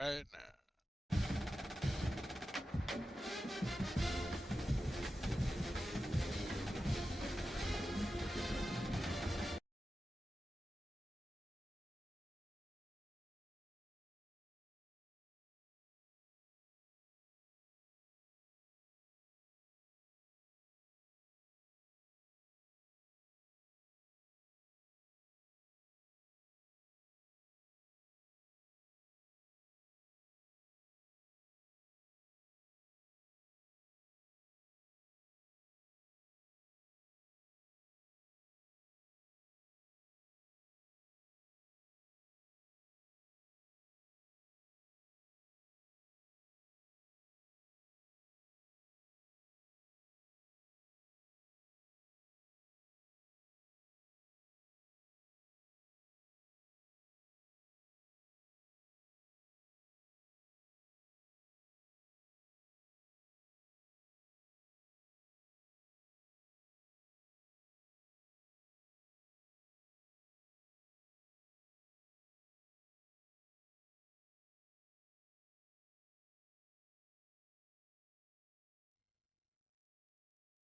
right now.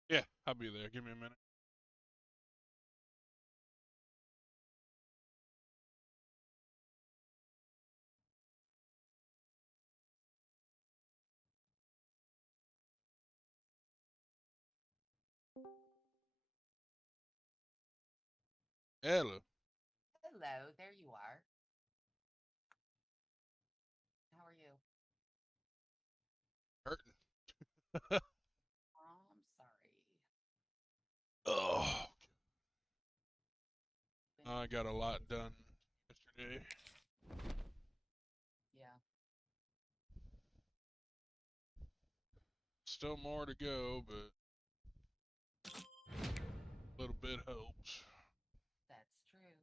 Yeah, I'll be there. Give me a minute. Hello. Hello, there you are. How are you? Hurting. Oh, I'm sorry. Oh, Been I got a busy, lot busy. done yesterday. Yeah. Still more to go, but a little bit helps. That's true.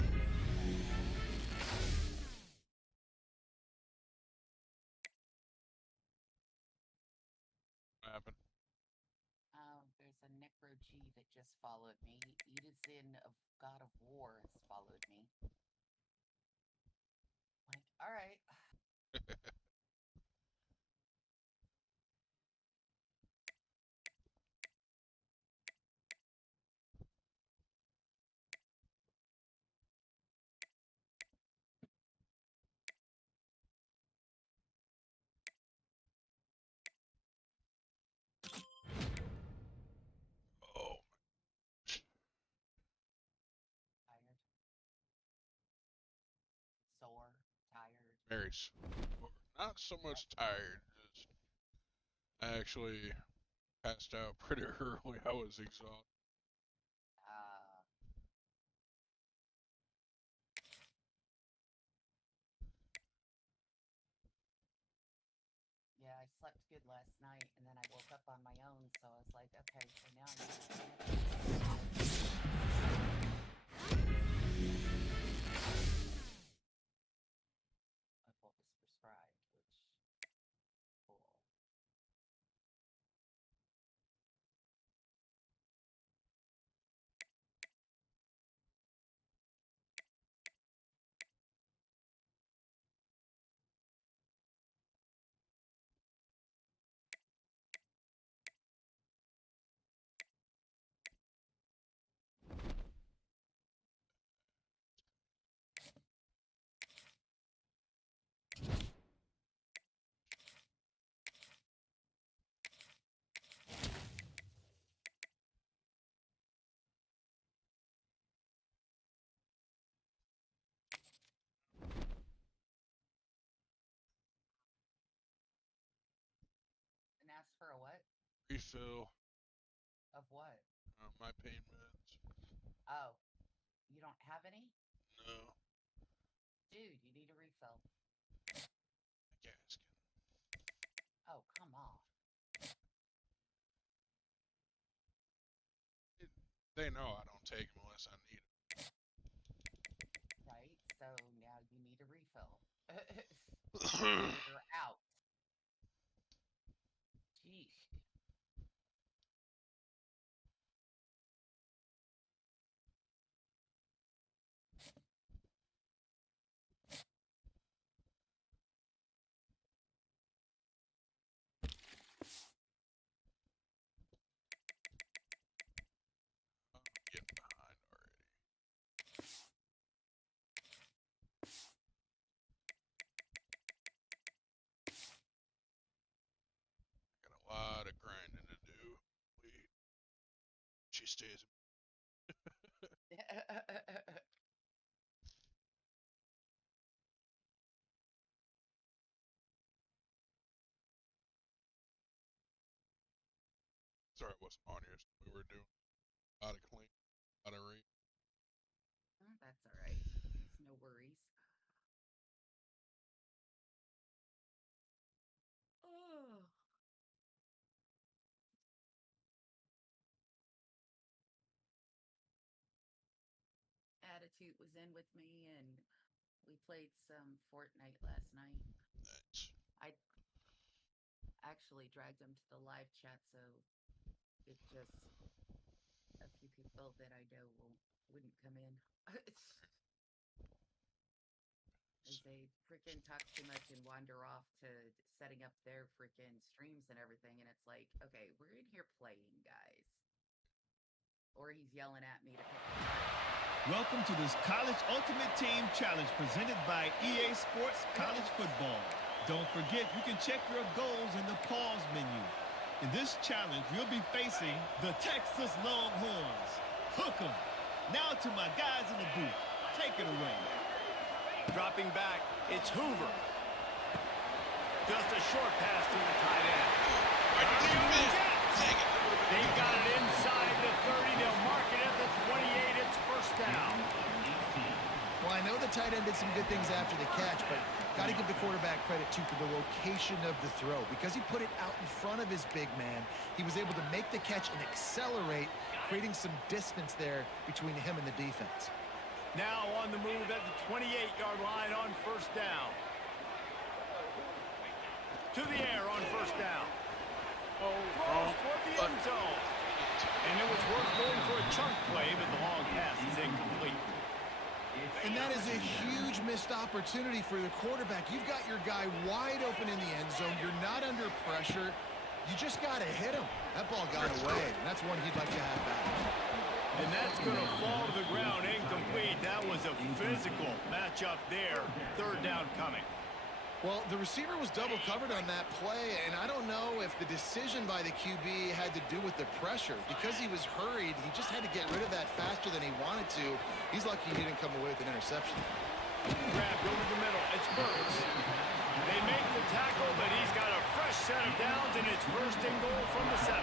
That is very true. What happened? There's a Necro G that just followed me. Edison of God of War has followed me. Like, all right. Oh, Tired, sore, tired. very sore. Not so Yep. much tired. Just I actually passed out pretty early. I was exhausted. Uh, yeah, I slept good last night and then I woke up on my own. So I was like, okay, so now I'm what was prescribed, which cool. Refill. Of what? My pain meds. Oh, you don't have any? No. Dude, you need a refill. Gas. Oh, come on. They know I don't take them unless I need them. Right? So now you need a refill. You're out. Jeez. I'm getting behind already. Got a lot of grinding to do. She stays. Sorry, I wasn't on here. So we were doing a lot of clean, a lot of rain. Oh, that's all right. It's no worries. Oh. Attitude was in with me, and we played some Fortnite last night. Nice. I actually dragged him to the live chat, so it just a few people that I know wouldn't come in. As they freaking talk too much and wander off to setting up their freaking streams and everything, and it's like, okay, we're in here playing, guys. Or he's yelling at me to pick up. Welcome to this College Ultimate Team Challenge presented by EA Sports College Football. Don't forget, you can check your goals in the pause menu. In this challenge, you'll be facing the Texas Longhorns. Hook 'em. Now to my guys in the booth. Take it away. Dropping back, it's Hoover. Just a short pass to the tight end. They've got it inside the 30. They'll mark it at the 28. It's first down. Well, I know the tight end did some good things after the catch, but got to give the quarterback credit, too, for the location of the throw. Because he put it out in front of his big man, he was able to make the catch and accelerate, creating some distance there between him and the defense. Now on the move at the 28-yard line on first down. To the air on first down. Throws toward the end zone. And it was worth going for a chunk play, but the long pass is incomplete. And that is a huge missed opportunity for the quarterback. You've got your guy wide open in the end zone. You're not under pressure. You just got to hit him. That ball got away, and that's one he'd like to have back. And that's going to fall to the ground incomplete. That was a physical matchup there. Third down coming. Well, the receiver was double covered on that play, and I don't know if the decision by the QB had to do with the pressure. Because he was hurried, he just had to get rid of that faster than he wanted to. He's lucky he didn't come away with an interception. Grabbed over the middle. It's Burks. They make the tackle, but he's got a fresh set of downs, and it's first and goal from the 7.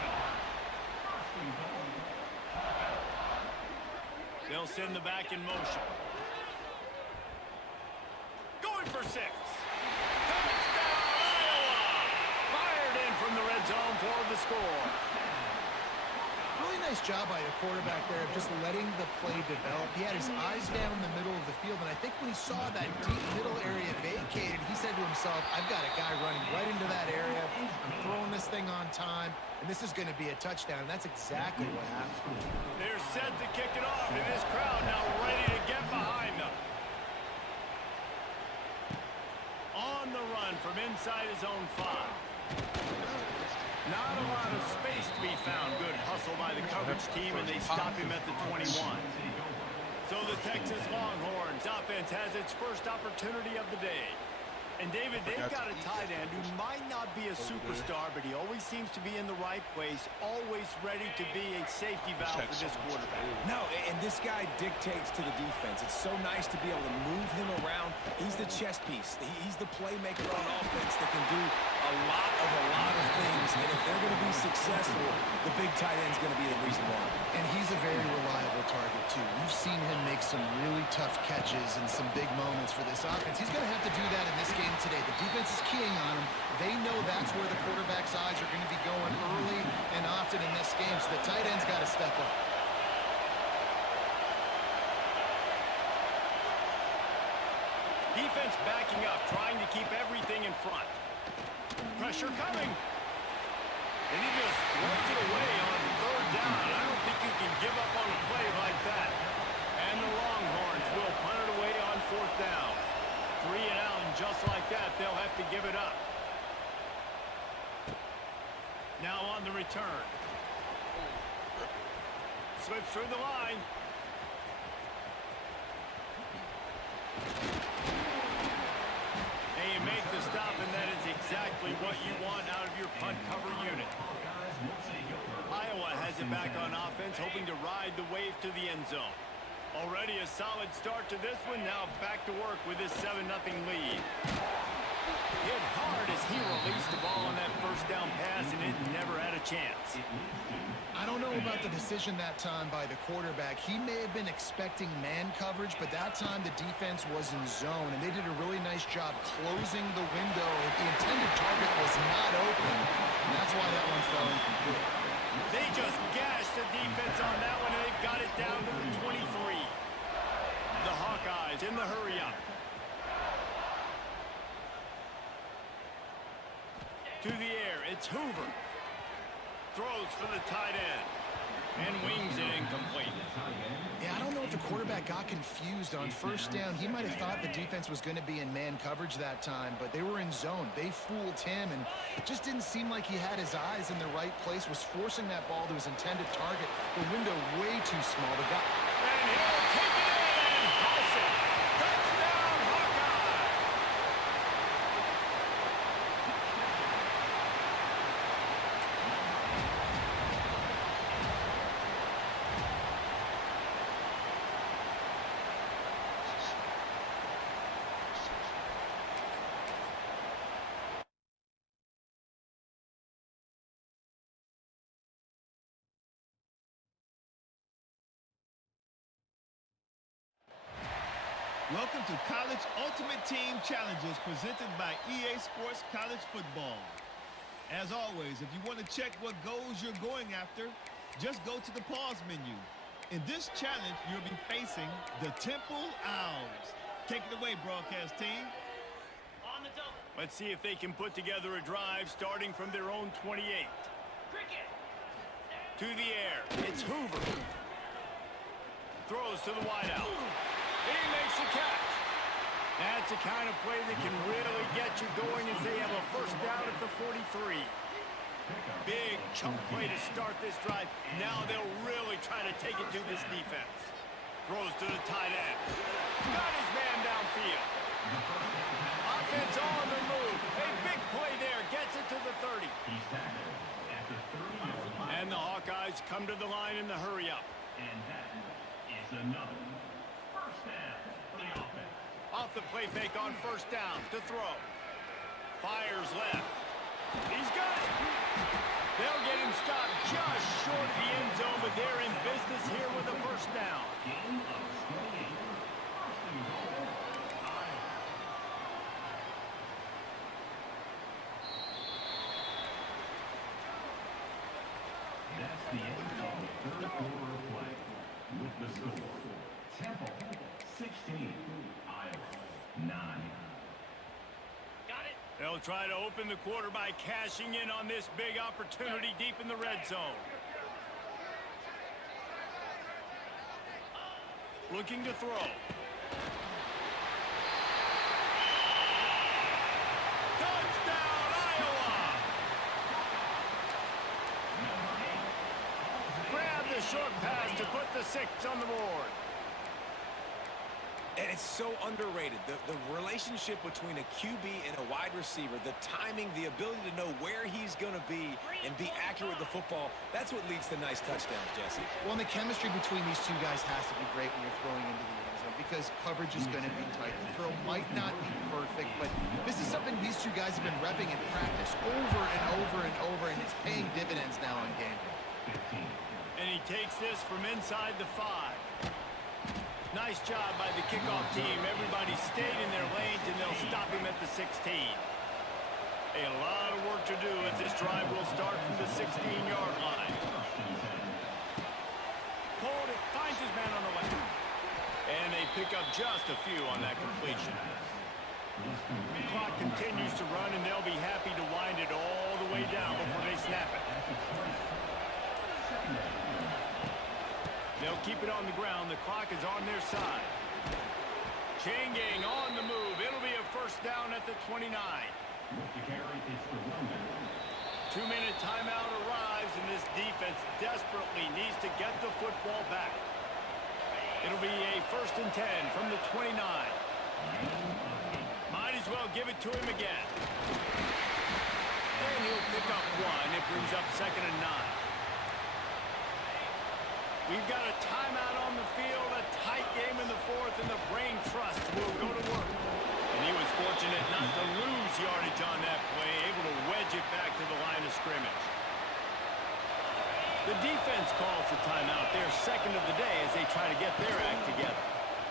They'll send the back in motion. Going for 6. Touchdown, Iowa! Fired in from the red zone for the score. Really nice job by the quarterback there of just letting the play develop. He had his eyes down in the middle of the field, and I think when he saw that deep middle area vacated, he said to himself, I've got a guy running right into that area. I'm throwing this thing on time, and this is going to be a touchdown. And that's exactly what happened. They're set to kick it off, and this crowd now ready to get behind them. On the run from inside his own 5. Not a lot of space to be found. Good hustle by the coverage team, and they stop him at the 21. So the Texas Longhorns offense has its first opportunity of the day. And, David, they've got a tight end who might not be a superstar, but he always seems to be in the right place, always ready to be a safety valve for this quarterback. No, and this guy dictates to the defense. It's so nice to be able to move him around. He's the chess piece. He's the playmaker on offense that can do a lot of things, and if they're going to be successful, the big tight end's going to be the reason why. And he's a very reliable target, too. We've seen him make some really tough catches and some big moments for this offense. He's going to have to do that in this game today. The defense is keying on him. They know that's where the quarterback's eyes are going to be going early and often in this game, so the tight end's got to step up. Defense backing up, trying to keep everything in front. Pressure coming. And he just throws it away on third down. I don't think you can give up on a play like that. And the Longhorns will punt it away on fourth down. 3 and out, and just like that, they'll have to give it up. Now on the return. Slips through the line. And you make the stop, and that is exactly what you want out of your punt cover unit. Iowa has it back on offense, hoping to ride the wave to the end zone. Already a solid start to this one. Now back to work with this 7-0 lead. Hit hard as he released the ball on that first down pass, and it never had a chance. I don't know about the decision that time by the quarterback. He may have been expecting man coverage, but that time the defense was in zone, and they did a really nice job closing the window. The intended target was not open, and that's why that one fell incomplete. They just gashed the defense on that one, and they've got it down to the 23. The Hawkeyes in the hurry-up. To the air, it's Hoover. Throws for the tight end. And wings it incomplete. Yeah, I don't know if the quarterback got confused on first down. He might have thought the defense was going to be in man coverage that time, but they were in zone. They fooled him, and it just didn't seem like he had his eyes in the right place, was forcing that ball to his intended target. The window way too small. The guy... And he'll take it in and house it. Touchdown, Hawkeye! Welcome to College Ultimate Team Challenges presented by EA Sports College Football. As always, if you want to check what goals you're going after, just go to the pause menu. In this challenge, you'll be facing the Temple Owls. Take it away, broadcast team. Let's see if they can put together a drive starting from their own 28. To the air, it's Hoover. Throws to the wideout. He makes the catch. That's the kind of play that can really get you going as they have a first down at the 43. Big chunk play to start this drive. Now they'll really try to take it to this defense. Throws to the tight end. Got his man downfield. Offense on the move. A big play there. Gets it to the 30. And the Hawkeyes come to the line in the hurry-up. And that is another first down for the offense. Off the play fake on first down to throw. Fires left. He's got it. They'll get him stopped just short of the end zone, but they're in business here with a first down. Game of 28. First and goal. That's the end of the third quarter of play. With the score, Temple 16, Iowa 9. They'll try to open the quarter by cashing in on this big opportunity deep in the red zone. Looking to throw. Touchdown, Iowa! Grab the short pass to put the 6 on the board. And it's so underrated. The relationship between a QB and a wide receiver, the timing, the ability to know where he's going to be and be accurate with the football, that's what leads to nice touchdowns, Jesse. Well, and the chemistry between these two guys has to be great when you're throwing into the end zone, because coverage is going to be tight. The throw might not be perfect, but this is something these two guys have been repping in practice over and over and over, and it's paying dividends now on game day. And he takes this from inside the 5. Nice job by the kickoff team. Everybody stayed in their lanes, and they'll stop him at the 16. A lot of work to do as this drive will start from the 16-yard line. Pulled it, finds his man on the left. And they pick up just a few on that completion. The clock continues to run, and they'll be happy to wind it all the way down before they snap it. They'll keep it on the ground. The clock is on their side. Chain gang on the move. It'll be a first down at the 29. 2-minute timeout arrives, and this defense desperately needs to get the football back. It'll be a 1st and 10 from the 29. Might as well give it to him again. And he'll pick up 1. It brings up 2nd and 9. We've got a timeout on the field, a tight game in the 4th, and the brain trust will go to work. And he was fortunate not to lose yardage on that play, able to wedge it back to the line of scrimmage. The defense calls the timeout, their 2nd of the day, as they try to get their act together.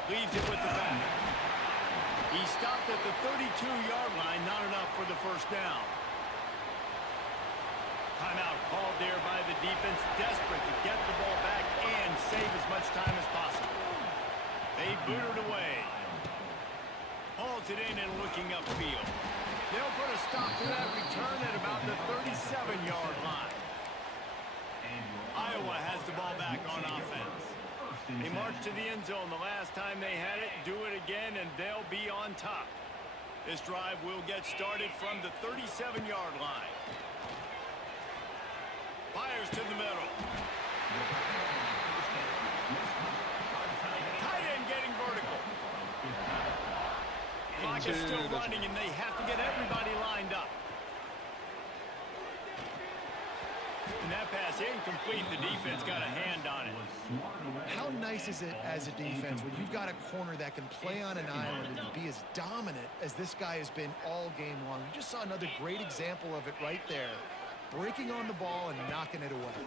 Leaves it with the back. He stopped at the 32-yard line, not enough for the first down. Timeout called there by the defense, desperate to get the ball back and save as much time as possible. They boot it away. Hauls it in and looking upfield. They'll put a stop to that return at about the 37-yard line. Iowa has the ball back on offense. They march to the end zone the last time they had it, do it again, and they'll be on top. This drive will get started from the 37-yard line. Fires to the middle. Tight end getting vertical. Clock is still running, and they have to get everybody lined up. And that pass incomplete. The defense got a hand on it. How nice is it as a defense when you've got a corner that can play on an island and be as dominant as this guy has been all game long? We just saw another great example of it right there. Breaking on the ball and knocking it away.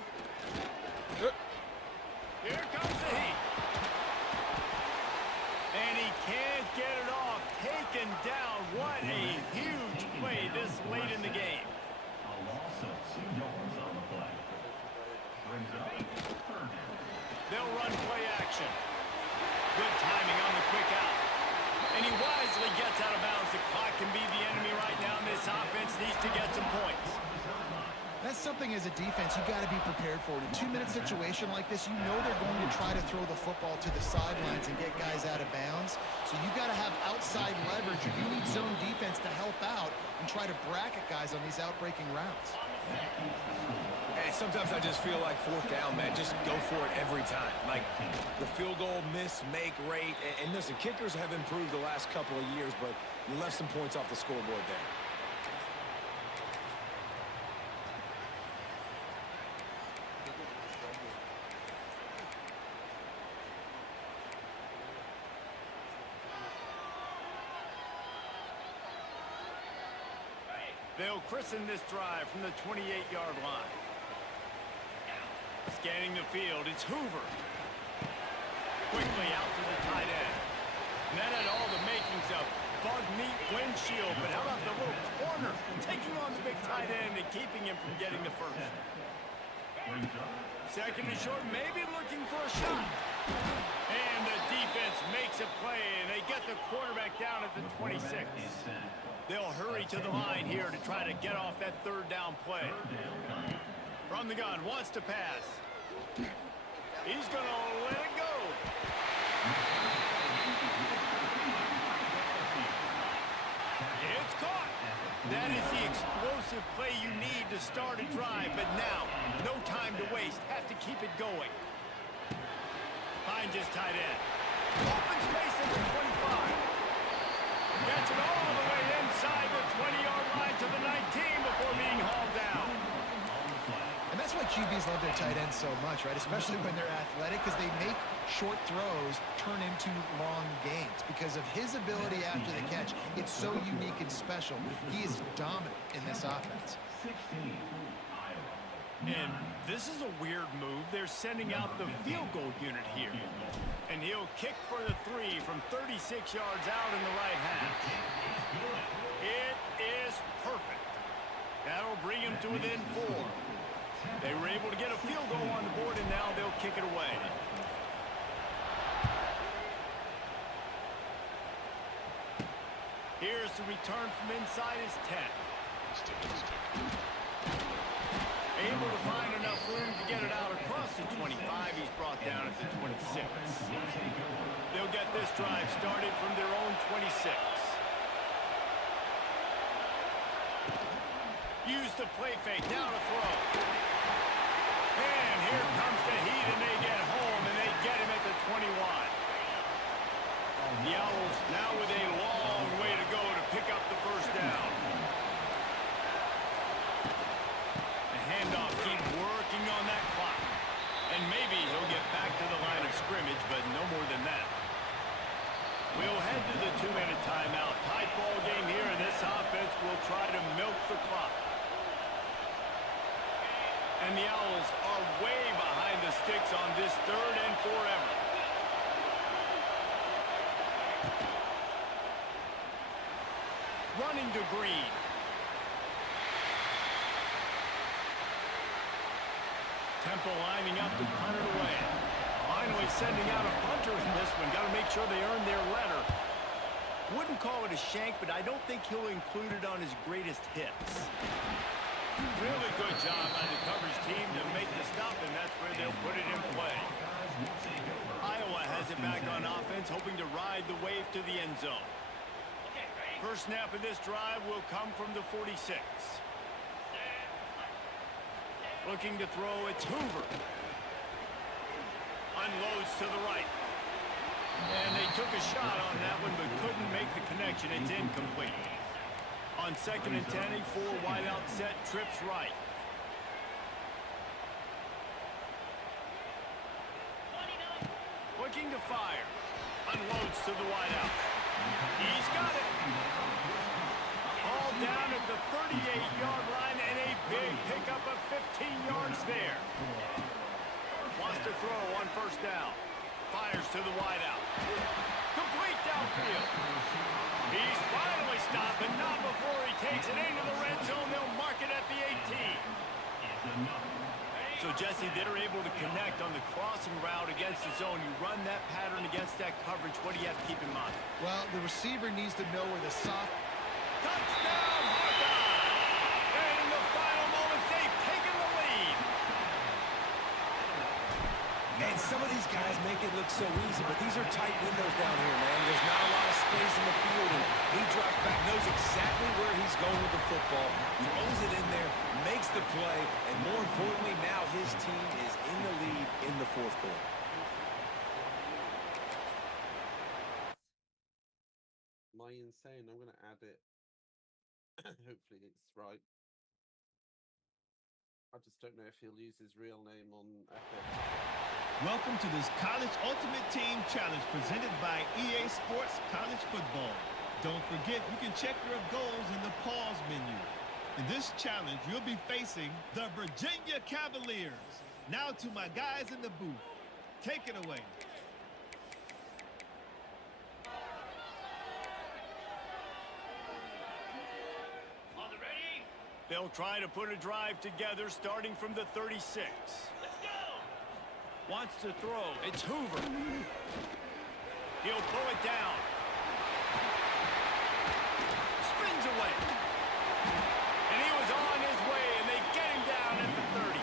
Here comes the heat. And he can't get it off. Taken down. What a huge play this late in the game. A loss of 2 yards on the play. Brings up 3rd down. They'll run play action. Good timing on the quick out. And he wisely gets out of bounds. The clock can be the enemy right now, and this offense needs to get some points. That's something as a defense you got to be prepared for. In a 2-minute situation like this, you know they're going to try to throw the football to the sidelines and get guys out of bounds. So you got to have outside leverage. You need zone defense to help out and try to bracket guys on these outbreaking routes. And sometimes I just feel like 4th down, man, just go for it every time. Like the field goal miss, make rate. And listen, kickers have improved the last couple of years, but you left some points off the scoreboard there. They'll christen this drive from the 28-yard line. Scanning the field, it's Hoover. Quickly out to the tight end. And that had all the makings of bug meat windshield, but how about the little corner taking on the big tight end and keeping him from getting the first? 2nd and short, maybe looking for a shot. And the defense makes a play, and they get the quarterback down at the 26. They'll hurry to the line here to try to get off that 3rd down play. From the gun, wants to pass. He's going to let it go. It's caught. That is the explosive play you need to start a drive, but now, no time to waste. Have to keep it going. Finds his tight end. Open space at the 25. Gets it all the way inside the 20-yard line to the 19 before being hauled down. And that's why QBs love their tight ends so much, right? Especially when they're athletic, because they make short throws turn into long gains because of his ability after the catch. It's so unique and special. He is dominant in this offense. 16, Iowa. And this is a weird move. They're sending out the field goal unit here. And he'll kick for the 3 from 36 yards out in the right half. It is perfect. That'll bring him to within 4. They were able to get a field goal on the board, and now they'll kick it away. Here's the return from inside his 10. Able to find enough room to get it out across the 25. He's brought down at the 26. They'll get this drive started from their own 26. Use the play fake. Now to throw. And here comes the heat, and they get home, and they get him at the 21. The Owls now with a long way to go to pick up the first down. The handoff keeps working on that clock. And maybe he'll get back to the line of scrimmage, but no more than that. We'll head to the 2-minute timeout. Tight ball game here, and this offense will try to milk the clock. And the Owls are way behind the sticks on this 3rd and forever. Running to Green. Temple lining up to punt it away. Finally sending out a punter in this one. Got to make sure they earn their letter. Wouldn't call it a shank, but I don't think he'll include it on his greatest hits. Really good job by the coverage team to make the stop, and that's where they'll put it in play. Iowa has it back on offense, hoping to ride the wave to the end zone. First snap of this drive will come from the 46. Looking to throw, it's Hoover. Unloads to the right. And they took a shot on that one, but couldn't make the connection. It's incomplete. On 2nd and 10, a 4 wide out set, trips right. Looking to fire. Unloads to the wide out. He's got it. All down at the 38-yard line, and a big pickup of 15 yards there. Wants to throw on first down. Fires to the wide out. Complete downfield. He's finally stopped, but not before he takes it into the red zone. They'll mark it at the 18. So, Jesse, they're able to connect on the crossing route against the zone. You run that pattern against that coverage. What do you have to keep in mind? Well, the receiver needs to know where the soft... Touchdown, Hawkeyes! And in the final moments, they've taken the lead. And some of these guys make it look so easy, but these are tight windows down here, man. There's not a lot of space in the field, and he drops back, knows exactly where he's going with the football, throws it in there, makes the play, and more importantly, now his team is in the lead in the 4th quarter. Am I insane? I'm going to add it. Hopefully it's right. I just don't know if he'll use his real name on Epic. Welcome to this College Ultimate Team Challenge presented by EA Sports College Football. Don't forget, you can check your goals in the pause menu. In this challenge, you'll be facing the Virginia Cavaliers. Now to my guys in the booth. Take it away. They'll try to put a drive together starting from the 36. Let's go! Wants to throw. It's Hoover. He'll pull it down. Spins away. And he was on his way, and they get him down at the 30.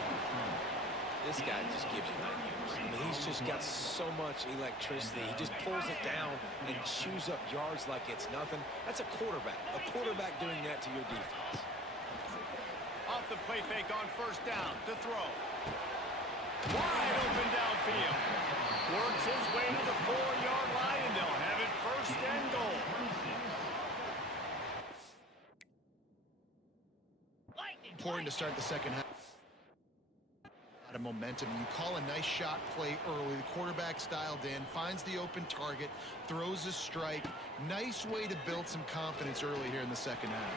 This guy just gives you nightmares. I mean, he's just got so much electricity. He just pulls it down and chews up yards like it's nothing. That's a quarterback. A quarterback doing that to your defense. Off the play fake on first down to throw. Wide open downfield. Works his way to the 4-yard line, and they'll have it 1st and goal. Important to start the second half. A lot of momentum. You call a nice shot play early. The quarterback's dialed in, finds the open target, throws a strike. Nice way to build some confidence early here in the second half.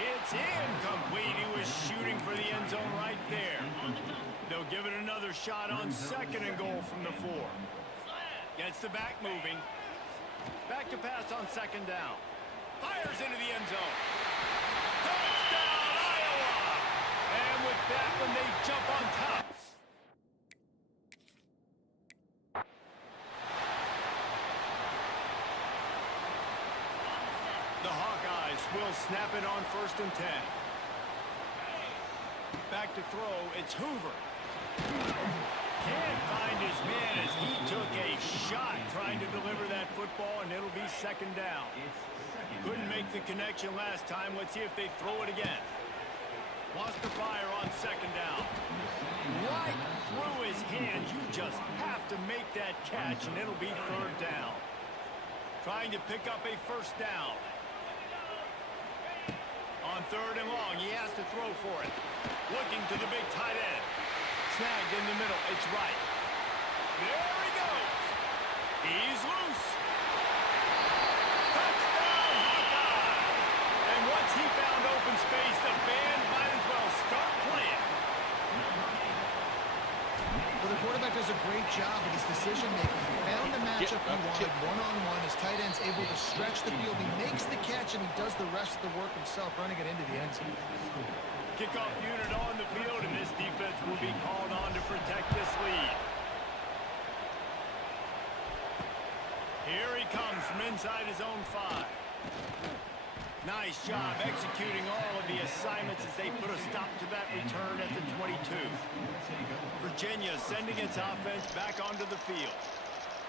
It's incomplete. He was shooting for the end zone right there. They'll give it another shot on second and goal from the 4. Gets the back moving. Back to pass on second down. Fires into the end zone. Touchdown, Iowa! And with that one, they jump on top. The Hawkeyes will snap it on 1st and 10. Back to throw, it's Hoover. Can't find his man as he took a shot trying to deliver that football, and it'll be second down. Couldn't make the connection last time. Let's see if they throw it again. Wants to fire on second down. Right through his hands. You just have to make that catch, and it'll be third down. Trying to pick up a first down. On third and long, he has to throw for it. Looking to the big tight end. Snagged in the middle. It's right. There he goes. He's loose. Touchdown, Hawkeye. And once he found open space, the band might as well start playing. Well, the quarterback does a great job with his decision-making. He found the matchup he wanted one-on-one. His tight end's able to stretch the field. He makes the catch, and he does the rest of the work himself, running it into the end zone. Kickoff unit on the field, and this defense will be called on to protect this lead. Here he comes from inside his own 5. Nice job executing all of the assignments as they put a stop to that return at the 22. Virginia sending its offense back onto the field.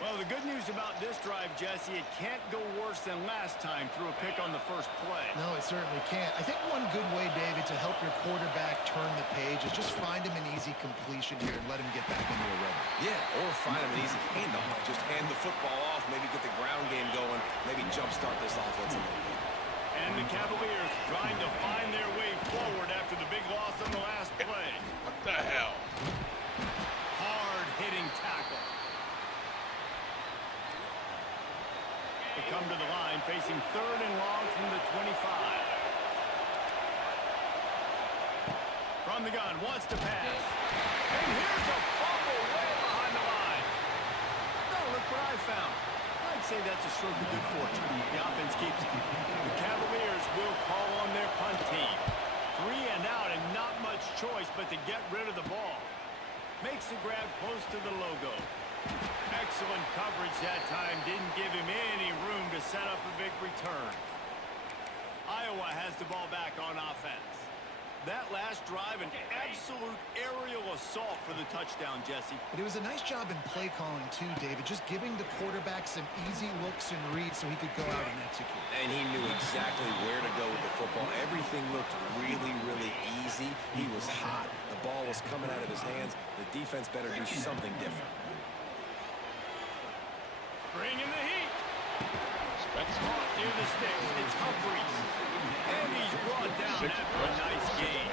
Well, the good news about this drive, Jesse, it can't go worse than last time through a pick on the first play. No, it certainly can't. I think one good way, David, to help your quarterback turn the page is just find him an easy completion here and let him get back into a rhythm. Yeah, or find him an easy handoff. Just hand the football off, maybe get the ground game going, maybe jumpstart this offense a little bit. And the Cavaliers trying to find their way forward after the big loss on the last play. What the hell? Hard-hitting tackle. They come to the line facing third and long from the 25. From the gun, wants to pass. And here's a fumble way behind the line. Oh, look what I found. I'd say that's a stroke of good fortune. The offense keeps it. The Cavaliers will call on their punt team. 3 and out and not much choice but to get rid of the ball. Makes the grab close to the logo. Excellent coverage that time. Didn't give him any room to set up a big return. Iowa has the ball back on offense. That last drive, an absolute aerial assault for the touchdown, Jesse. But it was a nice job in play calling, too, David. Just giving the quarterback some easy looks and reads so he could go out and execute. And he knew exactly where to go with the football. Everything looked really, really easy. He was hot. The ball was coming out of his hands. The defense better do something different. Bringing the heat. Caught near the sticks. It's Humphries. And he's brought down after a nice gain.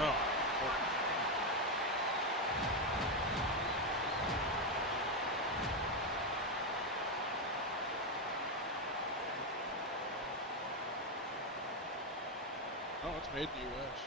Oh. Oh, it's made in the U.S.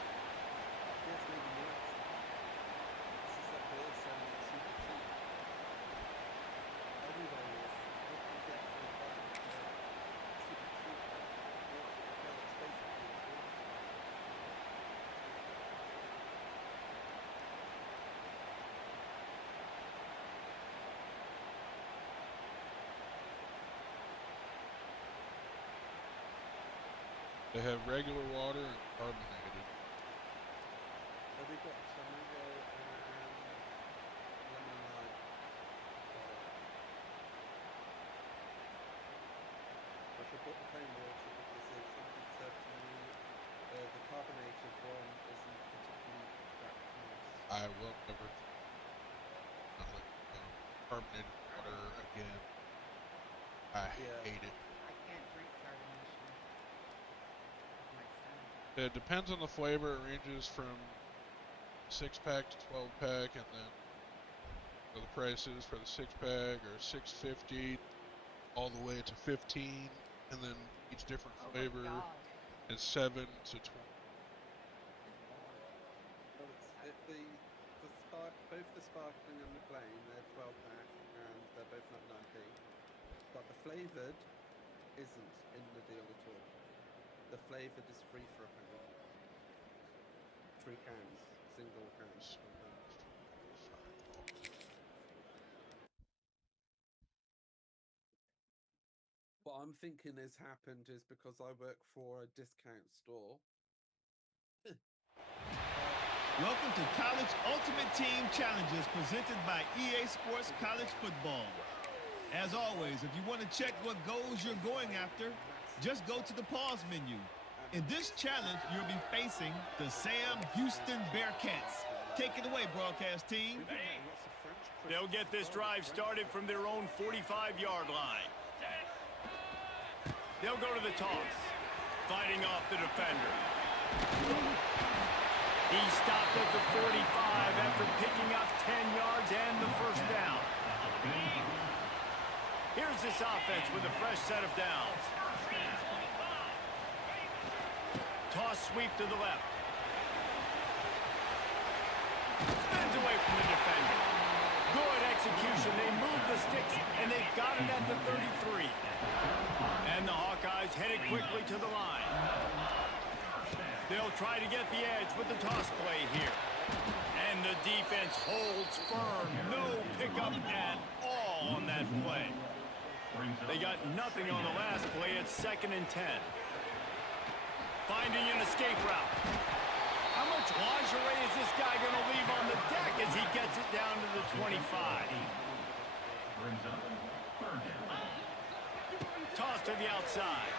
They have regular water and carbonated. Have we got Samigo and lemon lime? I should put the plain water because somebody said to me the carbonated one isn't particularly that nice. I will never carbonated water again. I hate it. I can't drink carbonation. My stomach. It depends on the flavor. It ranges from 6-pack to 12-pack, and then the prices for the 6-pack are $6.50 all the way to $15, and then each different Oh my flavor God. is $7 to $20. Well, both the sparkling and the plain, they're 12-pack, and they're both 99p. But the flavoured isn't in the deal at all. The flavoured is free for a pound. 3 cans, single cans. What I'm thinking has happened is because I work for a discount store. Welcome to College Ultimate Team Challenges presented by EA Sports College Football. As always, if you want to check what goals you're going after, just go to the pause menu. In this challenge, you'll be facing the Sam Houston Bearcats. Take it away, broadcast team. They'll get this drive started from their own 45-yard line. They'll go to the toss, fighting off the defender. He stopped at the 45 after picking up 10 yards and the first down. Here's this offense with a fresh set of downs. Toss sweep to the left. Spins away from the defender. Good execution. They move the sticks, and they've got it at the 33. And the Hawkeyes headed quickly to the line. They'll try to get the edge with the toss play here. And the defense holds firm. No pickup at all on that play. They got nothing on the last play. It's 2nd and 10. Finding an escape route. How much lingerie is this guy going to leave on the deck as he gets it down to the 25? Toss to the outside.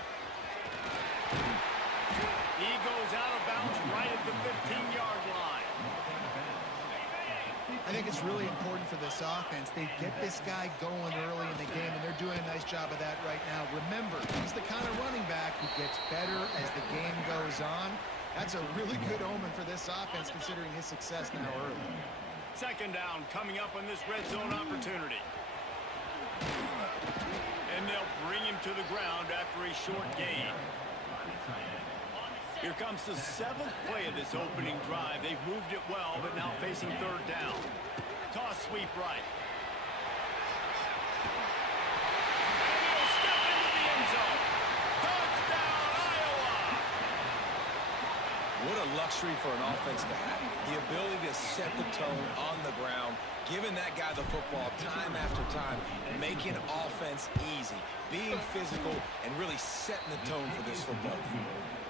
He goes out of bounds right at the 15-yard line. I think it's really important for this offense. They get this guy going early in the game, and they're doing a nice job of that right now. Remember, he's the kind of running back who gets better as the game goes on. That's a really good omen for this offense, considering his success now early. 2nd down coming up on this red zone opportunity. And they'll bring him to the ground after a short gain. Here comes the 7th play of this opening drive. They've moved it well, but now facing 3rd down. Toss sweep right. And he'll step into the end zone. Touchdown, Iowa! What a luxury for an offense to have. The ability to set the tone on the ground, giving that guy the football time after time, making offense easy, being physical, and really setting the tone for this football team.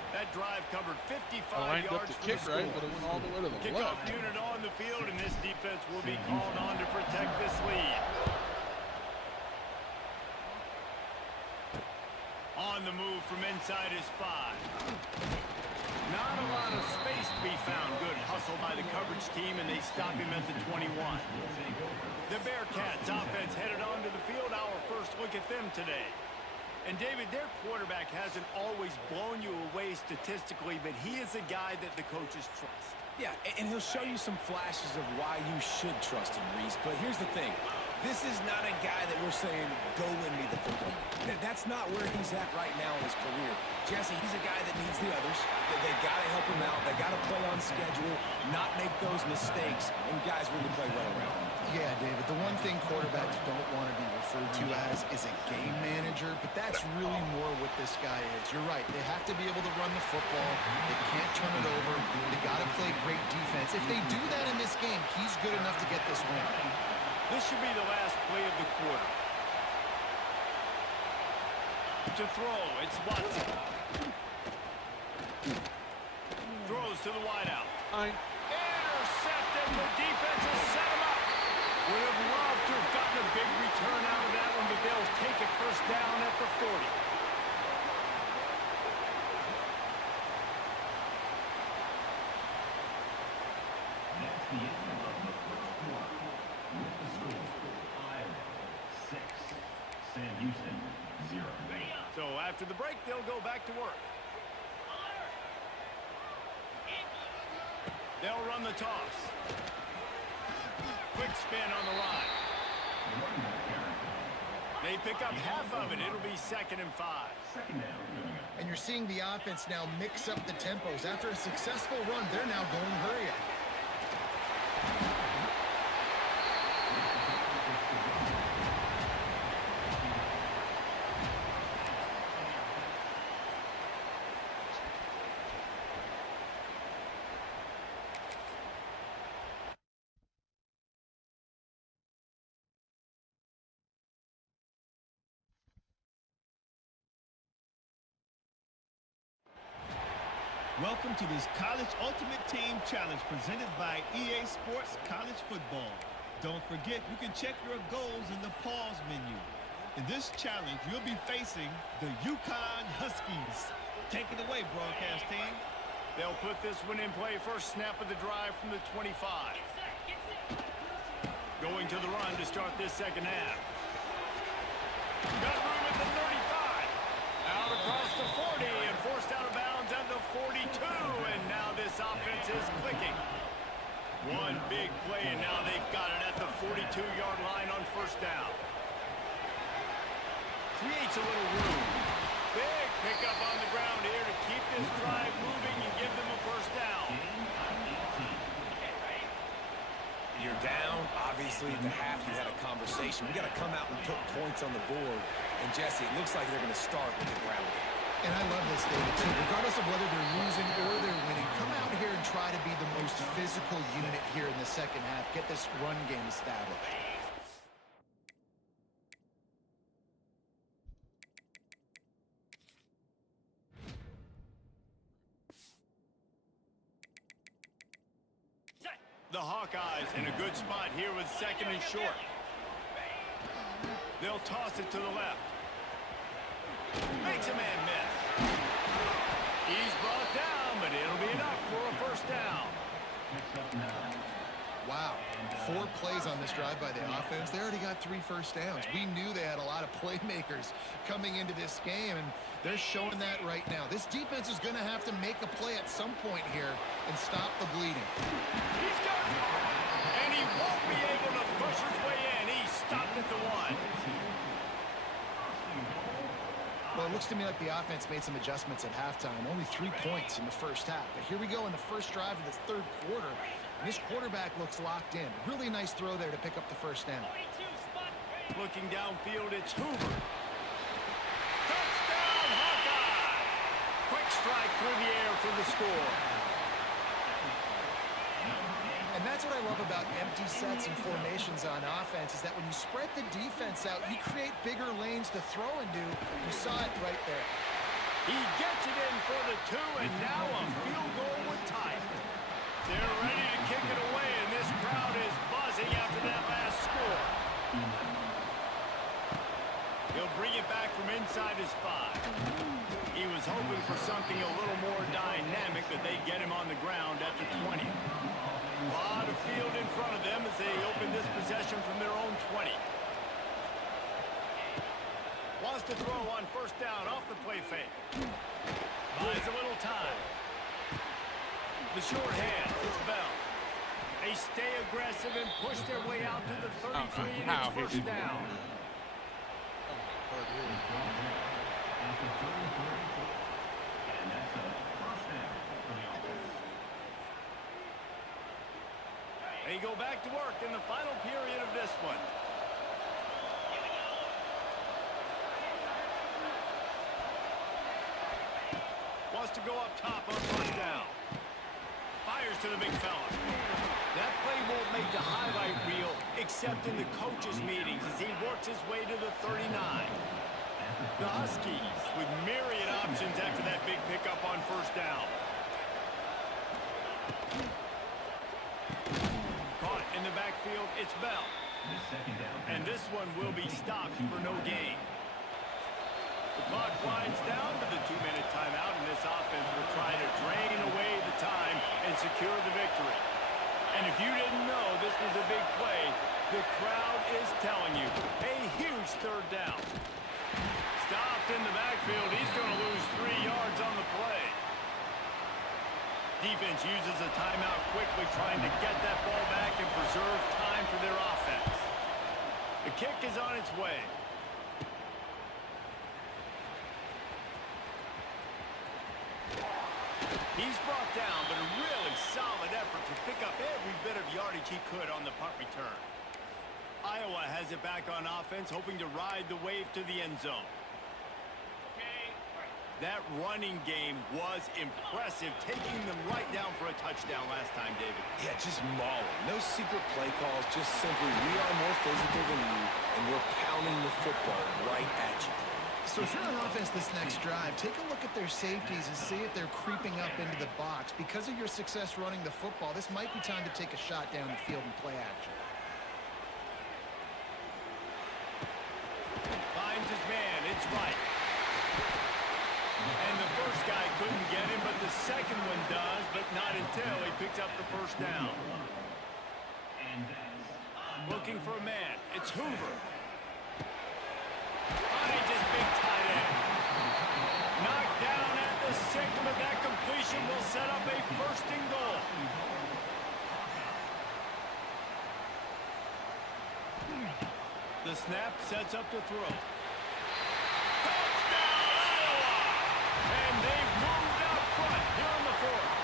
That drive covered 55 I lined up yards the for kick the score. right, but it went all the way to the Kickoff left. unit on the field, and this defense will be called on to protect this lead. On the move from inside his 5. Not a lot of space to be found. Good hustle by the coverage team, and they stop him at the 21. The Bearcats offense headed onto the field. Our first look at them today. And, David, their quarterback hasn't always blown you away statistically, but he is a guy that the coaches trust. Yeah, and he'll show you some flashes of why you should trust him, Reese. But here's the thing. This is not a guy that we're saying, go win me the football. That's not where he's at right now in his career. Jesse, he's a guy that needs the others. They got to help him out. They got to play on schedule, not make those mistakes, and guys really play well around him. Yeah, David, the one thing quarterbacks don't want to be referred to as is a game manager, but that's really more what this guy is. You're right. They have to be able to run the football. They can't turn it over. They got to play great defense. If they do that in this game, he's good enough to get this win. This should be the last play of the quarter. To throw, it's Watson. Throws to the wideout. Intercepted. The defense has set him up. Would have loved to have gotten a big return out of that one, but they'll take it first down at the 40. That's the end of the first quarter. With the score, Iowa 6, Sam Houston 0. So after the break, they'll go back to work. They'll run the toss. Quick spin on the line. They pick up half of it. It'll be 2nd and 5. And you're seeing the offense now mix up the tempos. After a successful run, they're now going hurry up. Welcome to this College Ultimate Team Challenge presented by EA Sports College Football. Don't forget, you can check your goals in the pause menu. In this challenge, you'll be facing the Yukon Huskies. Take it away, broadcast team. They'll put this one in play. First snap of the drive from the 25. Going to the run to start this second half. Got room at the 35. Out across the 40 and forced out of bounds at the 42. And now this offense is clicking. One big play, and now they've got it at the 42-yard line on first down. Creates a little room. Big pickup on the ground here to keep this drive moving and give them a first down. You're down. Obviously, at the half, you had a conversation. We got to come out and put points on the board. And, Jesse, it looks like they're going to start with the ground. And I love this, David, too. Regardless of whether they're losing or they're winning, come out here and try to be the most physical unit here in the second half. Get this run game established. The Hawkeyes in a good spot here with 2nd and short. They'll toss it to the left. Makes a man miss. He's brought down, but it'll be enough for a first down. Wow. 4 plays on this drive by the offense. They already got 3 first downs. We knew they had a lot of playmakers coming into this game, and they're showing that right now. This defense is going to have to make a play at some point here and stop the bleeding. He's got it. And he won't be able to push his way in. He stopped at the 1. Well, it looks to me like the offense made some adjustments at halftime. Only 3 points in the first half. But here we go in the first drive of this third quarter. And this quarterback looks locked in. Really nice throw there to pick up the first down. Looking downfield, it's Hoover. Touchdown, Hawkeye! Quick strike through the air for the score. And that's what I love about empty sets and formations on offense, is that when you spread the defense out, you create bigger lanes to throw into. You saw it right there. He gets it in for the 2, and now a field goal would tie it. They're ready to kick it away, and this crowd is buzzing after that last score. He'll bring it back from inside his 5. He was hoping for something a little more dynamic, but they get him on the ground at the 20. A lot of field in front of them as they open this possession from their own 20. Wants to throw on first down off the play fake. Buys a little time. The short hand, it's Bell. They stay aggressive and push their way out to the 33, and it's first down. They go back to work in the final period of this one. Wants to go up top on first down. Fires to the big fella. That play won't make the highlight reel except in the coaches' meetings as he works his way to the 39. The Huskies with myriad options after that big pickup on first down. Caught in the backfield, it's Bell. And this one will be stopped for no gain. The clock winds down to the 2-minute timeout, and this offense will try to drain away the time and secure the victory. And if you didn't know this was a big play, the crowd is telling you a huge third down. Stopped in the backfield. He's going to lose 3 yards on the play. Defense uses a timeout quickly, trying to get that ball back and preserve time for their offense. The kick is on its way. He's brought down, but a really solid effort to pick up every bit of yardage he could on the punt return. Iowa has it back on offense, hoping to ride the wave to the end zone. That running game was impressive, taking them right down for a touchdown last time, David. Yeah, just mauling. No secret play calls, just simply we are more physical than you, and we're pounding the football right at you. So if you're on offense this next drive, take a look at their safeties and see if they're creeping up into the box. Because of your success running the football, this might be time to take a shot down the field and play action. Finds his man. It's right. And the first guy couldn't get him, but the second one does, but not until he picks up the first down. Looking for a man. It's Hoover. Finds his big tight end. Knocked down at the 6, but that completion will set up a first and goal. The snap sets up the throw. And they've moved out front here in the fourth.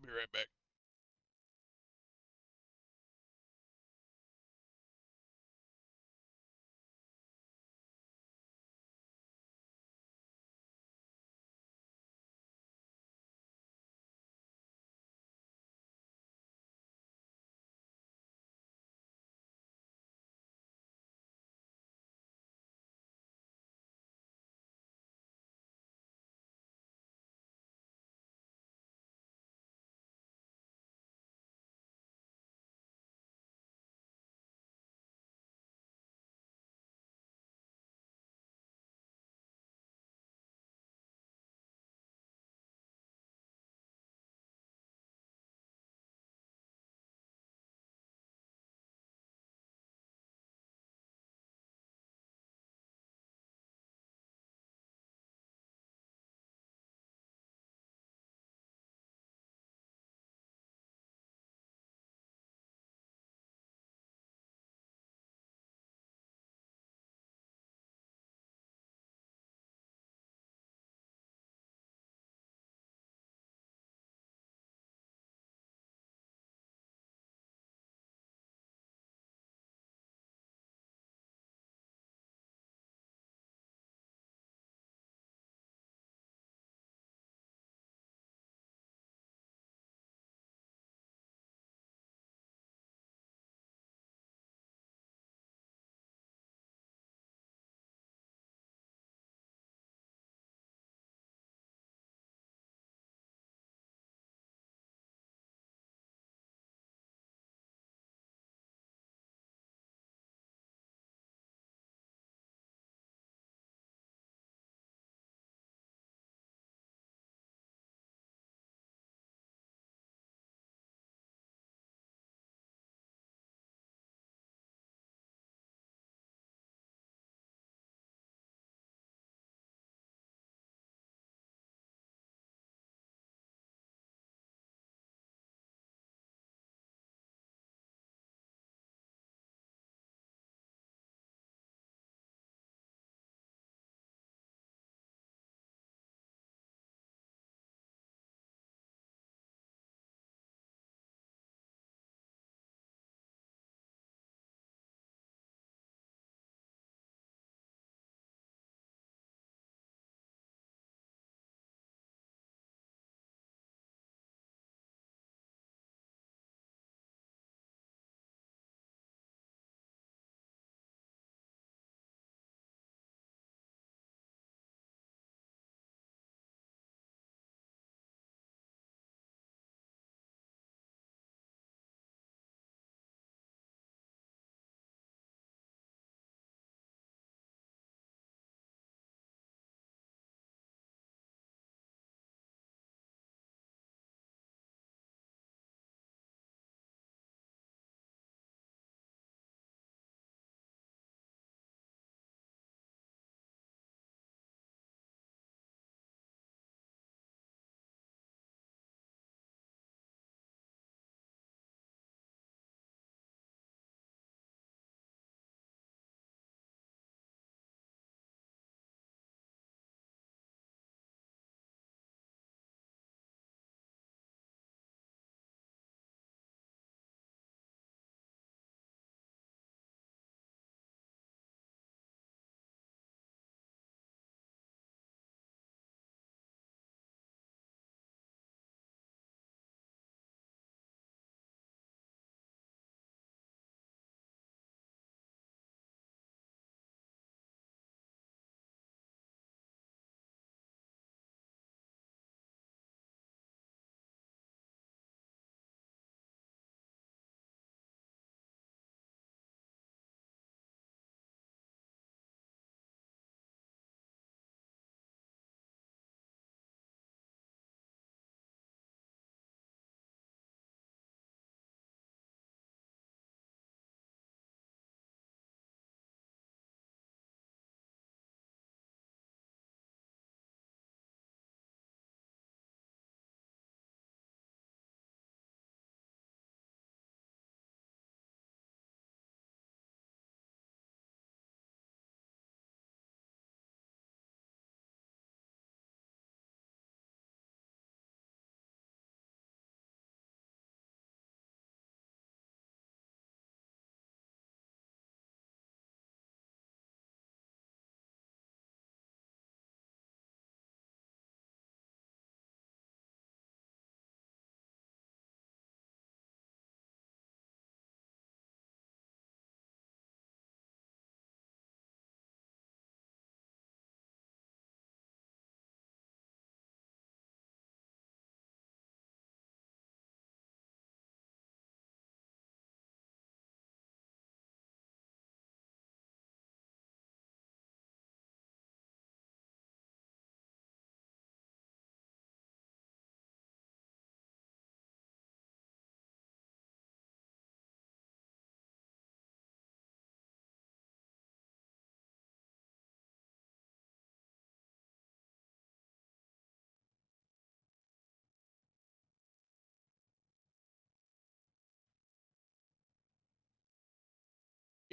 I'll be right back.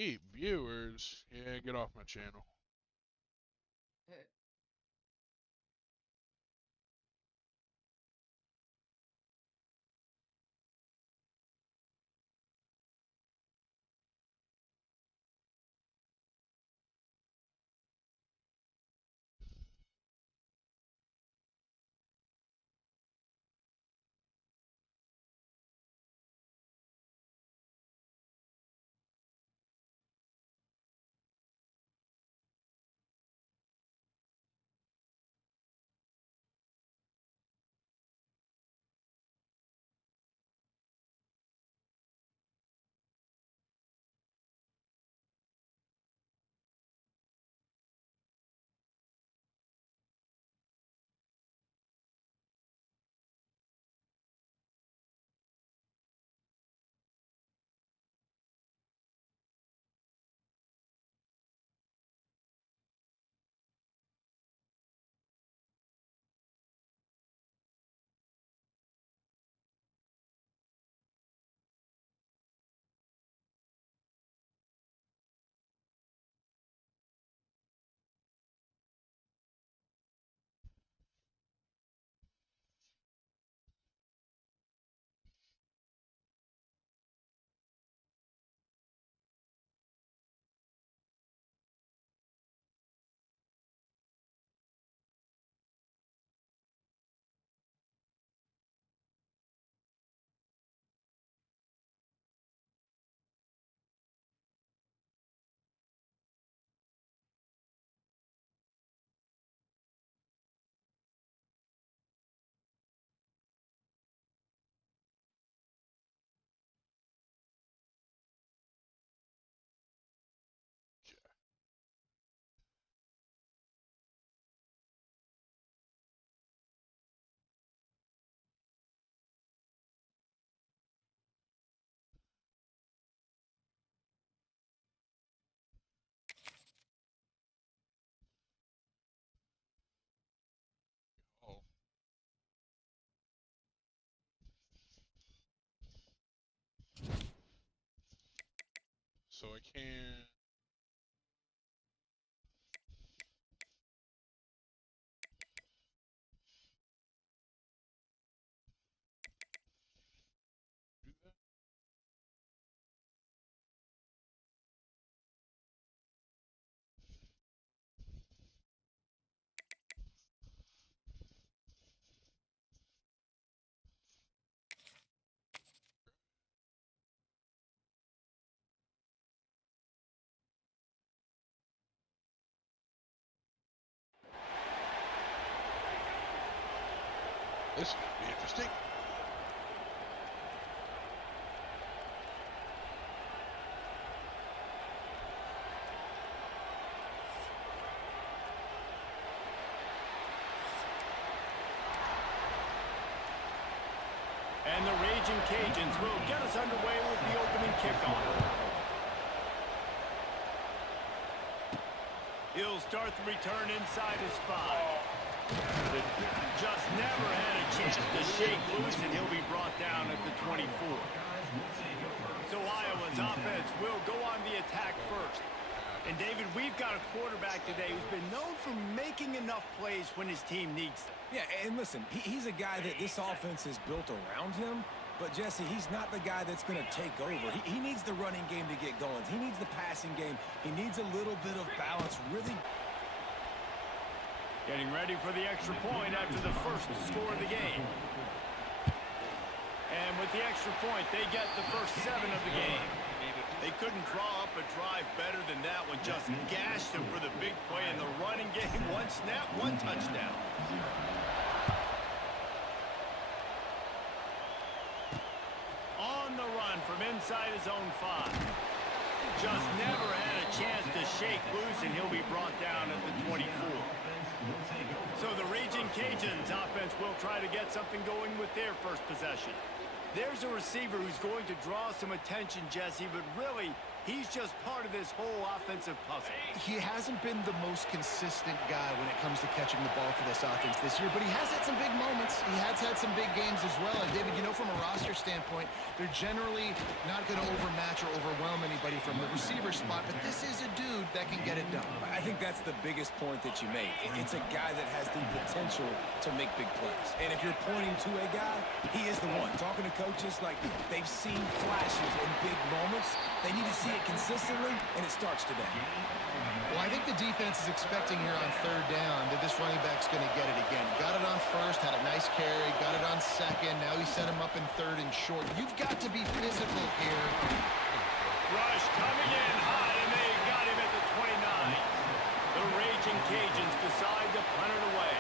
8 viewers? Yeah, get off my channel. Oh. So I can... do that? This is going to be interesting. And the Raging Cajuns will get us underway with the opening kickoff. He'll start the return inside his 5. Just never had a chance to shake loose, and he'll be brought down at the 24. So Iowa's offense will go on the attack first. And David, we've got a quarterback today who's been known for making enough plays when his team needs them. Yeah, and listen, he's a guy that this offense is built around him. But, Jesse, he's not the guy that's going to take over. He needs the running game to get going. He needs the passing game. He needs a little bit of balance, really. Getting ready for the extra point after the first score of the game. And with the extra point, they get the first 7 of the game. They couldn't draw up a drive better than that one. Just gashed them for the big play in the running game. 1 snap, 1 touchdown. On the run from inside his own 5. Just never had a chance to shake loose, and he'll be brought down at the 24. So the Raging Cajuns offense will try to get something going with their first possession. There's a receiver who's going to draw some attention, Jesse, but really, He's just part of this whole offensive puzzle. He hasn't been the most consistent guy when it comes to catching the ball for this offense this year, but he has had some big moments. He has had some big games as well. And, David, you know, from a roster standpoint, they're generally not going to overmatch or overwhelm anybody from the receiver spot, but this is a dude that can get it done. I think that's the biggest point that you made. It's a guy that has the potential to make big plays. And if you're pointing to a guy, he is the one. Talking to coaches, like, they've seen flashes in big moments. They need to see it consistently, and it starts today. Well, I think the defense is expecting here on third down that this running back's going to get it again. Got it on first, had a nice carry, got it on second. Now he set him up in third and short. You've got to be physical here. Rush coming in high, and they got him at the 29. The Raging Cajuns decide to punt it away.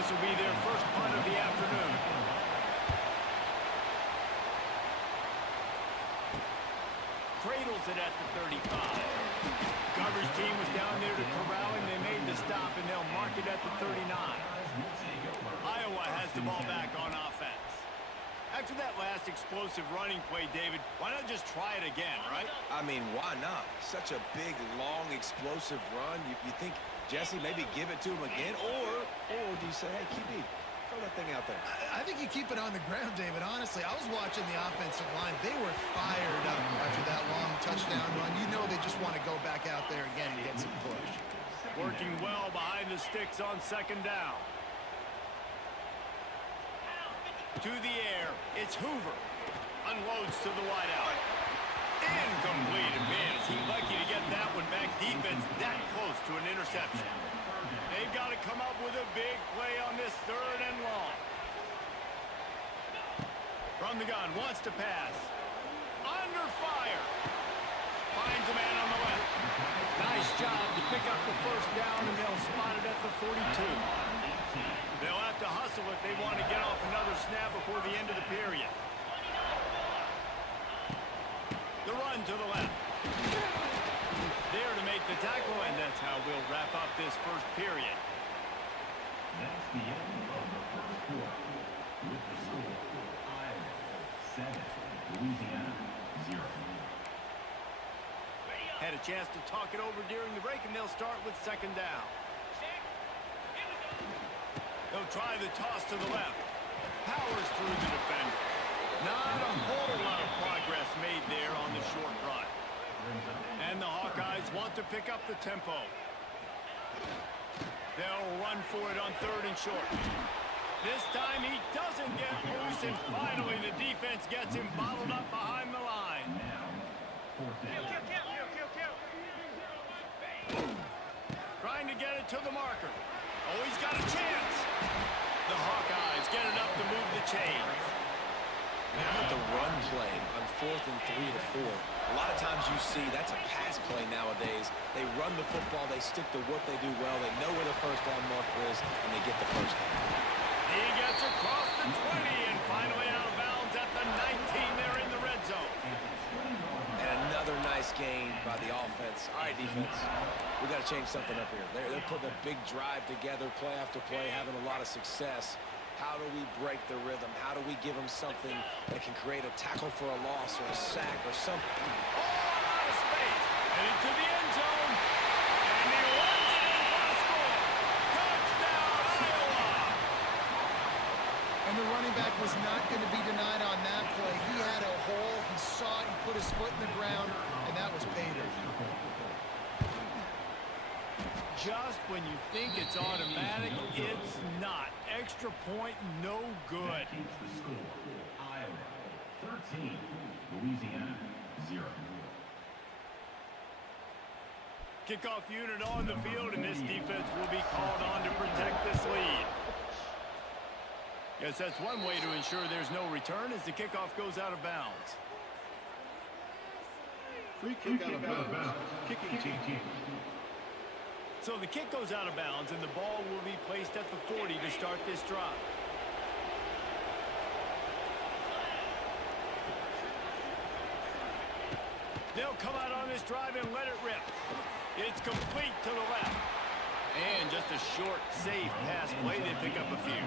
This will be their first punt of the afternoon. Cradles it at the 35. Coverage team was down there to corral him. They made the stop, and they'll mark it at the 39. Iowa has the ball back on offense. After that last explosive running play, David, why not just try it again, right? I mean, why not? Such a big, long, explosive run. You think, Jesse, maybe give it to him again? Or do you say, hey, QB, throw that thing out there? I think you keep it on the ground, David. Honestly, I was watching the offensive line. They were fired up after that long touchdown run. You know they just want to go back out there again and get some push. Working well behind the sticks on second down. To the air, it's Hoover. Unloads to the wideout. Incomplete. And man, is he lucky to get that one back. Defense that close to an interception. They've got to come up with a big play on this third and long. From the gun, wants to pass. Under fire. Finds a man on the left. Nice job to pick up the first down, and they'll spot it at the 42. They'll have to hustle if they want to get off another snap before the end of the period. The run to the left. There to make the tackle, and that's how we'll wrap up this first period. That's the end of the first quarter. With the score, Iowa 7, Louisiana 0. Had a chance to talk it over during the break, and they'll start with second down. They'll try the toss to the left. Powers through the defender. Not a whole lot of progress made there on the short run. And the Hawkeyes want to pick up the tempo. They'll run for it on third and short. This time he doesn't get loose, and finally the defense gets him bottled up behind the line. Trying to get it to the marker. Oh, he's got a chance. The Hawkeyes get it up to move the chains. Man, how about the run play on 4th and 3 to 4? A lot of times you see that's a pass play nowadays. They run the football, they stick to what they do well, they know where the first down marker is, and they get the first down. He gets across the 20 and finally out of bounds at the 19. They're in the red zone. And another nice gain by the offense. All right, defense, we got to change something up here. They're putting a big drive together, play after play, having a lot of success. How do we break the rhythm? How do we give them something that can create a tackle for a loss or a sack or something? Oh, out of space. Headed to the end zone. And he runs it in for a score. Touchdown, Iowa. And the running back was not going to be denied on that play. He had a hole. He saw it. He put his foot in the ground, and that was pay dirt. Just when you think it's automatic, it's not. Extra point, no good. Keeps the score. Iowa 13, Louisiana 0. Kickoff unit on the field, and this defense will be called on to protect this lead. Guess that's one way to ensure there's no return as the kickoff goes out of bounds. Free kick out of bounds. Kicking team. So the kick goes out of bounds, and the ball will be placed at the 40 to start this drive. They'll come out on this drive and let it rip. It's complete to the left. And just a short, safe pass play. They pick up a few.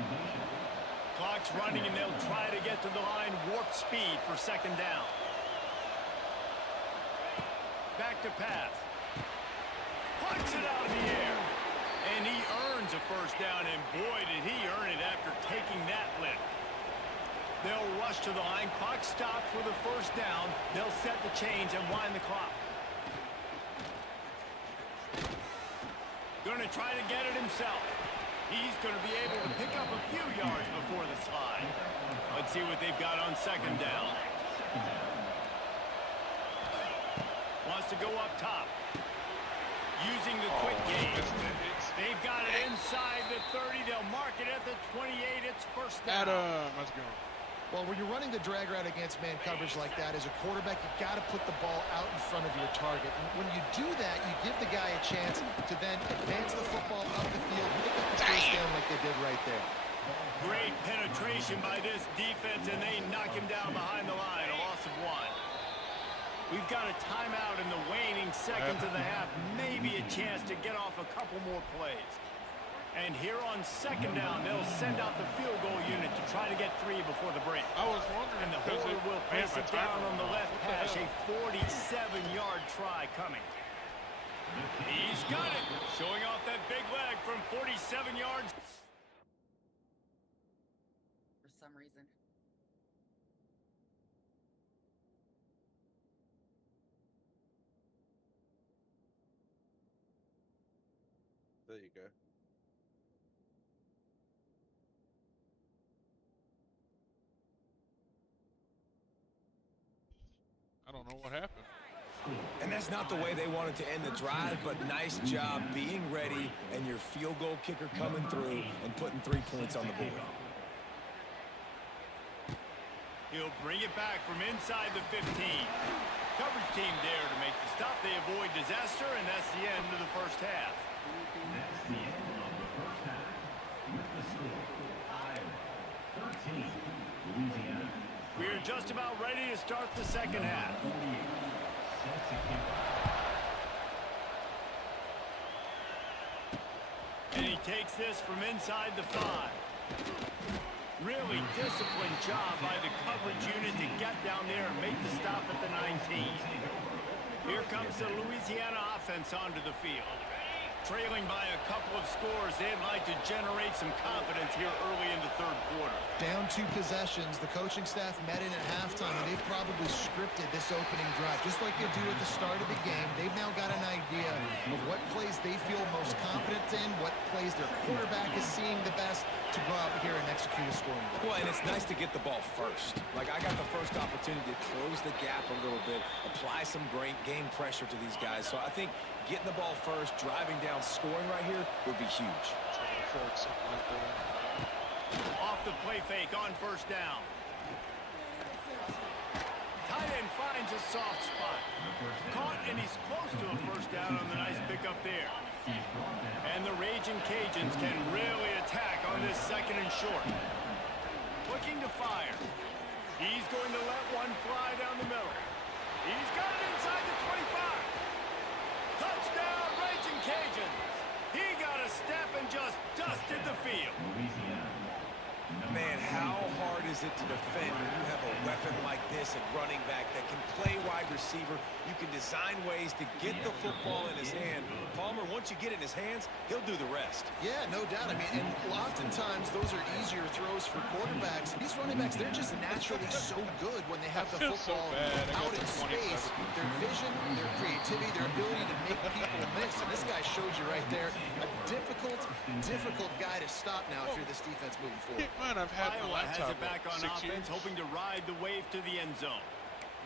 Clock's running, and they'll try to get to the line. Warp speed for second down. back to pass. Punts it out of the air. And he earns a first down, and boy, did he earn it after taking that lift. They'll rush to the line. Clock stopped for the first down. They'll set the chains and wind the clock. Going to try to get it himself. He's going to be able to pick up a few yards before the slide. Let's see what they've got on second down. Wants to go up top. Using the quick game. They've got it inside the 30. They'll mark it at the 28. It's first down. Let's go. Well, when you're running the drag route against man coverage like that, as a quarterback, you got to put the ball out in front of your target. And when you do that, you give the guy a chance to then advance the football up the field, pick up the first down like they did right there. Great penetration by this defense, and they knock him down behind the line. A loss of 1. We've got a timeout in the waning seconds of the half. Maybe a chance to get off a couple more plays. And here on second down, they'll send out the field goal unit to try to get 3 before the break. I was wondering. And the holder will place it down on the left hash. A 47-yard try coming. He's got it. Showing off that big leg from 47 yards. For some reason. There you go. I don't know what happened. And that's not the way they wanted to end the drive, but nice job being ready and your field goal kicker coming through and putting 3 points on the board. He'll bring it back from inside the 15. Coverage team there to make the stop. They avoid disaster, and that's the end of the first half. That's the end of the first half. With the score, Iowa 13, Louisiana. We're just about ready to start the second half. And he takes this from inside the 5. Really disciplined job by the coverage unit to get down there and make the stop at the 19. Here comes the Louisiana offense onto the field. Trailing by a couple of scores, they'd like to generate some confidence here early in the third quarter. Down 2 possessions, the coaching staff met in at halftime, and they've probably scripted this opening drive. Just like they do at the start of the game, they've now got an idea of what plays they feel most confident in, what plays their quarterback is seeing the best to go out here and execute a scoring drive. Well, and it's nice to get the ball first. Like, I got the first opportunity to close the gap a little bit, apply some great game pressure to these guys. So I think getting the ball first, driving down, scoring right here would be huge. Off the play fake on first down. Tight end finds a soft spot. Caught, and he's close to a first down on the nice pickup there. And the Raging Cajuns can really attack on this second and short. Looking to fire. He's going to let one fly down the middle. He's got it inside the 25. Touchdown, Raging Cajuns. He got a step and just dusted the field. Man, how hard is it to defend when you have a weapon like this at running back that can play wide receiver? You can design ways to get the football in his hand. Palmer, once you get it in his hands, he'll do the rest. Yeah, no doubt. I mean, and oftentimes those are easier throws for quarterbacks. These running backs, they're just naturally so good when they have the football out in space. Their vision, their creativity, their ability to make people miss. And this guy showed you right there, a difficult guy to stop now if you're this defense moving forward. I've had Iowa has it back on 6 offense, years. hoping to ride the wave to the end zone.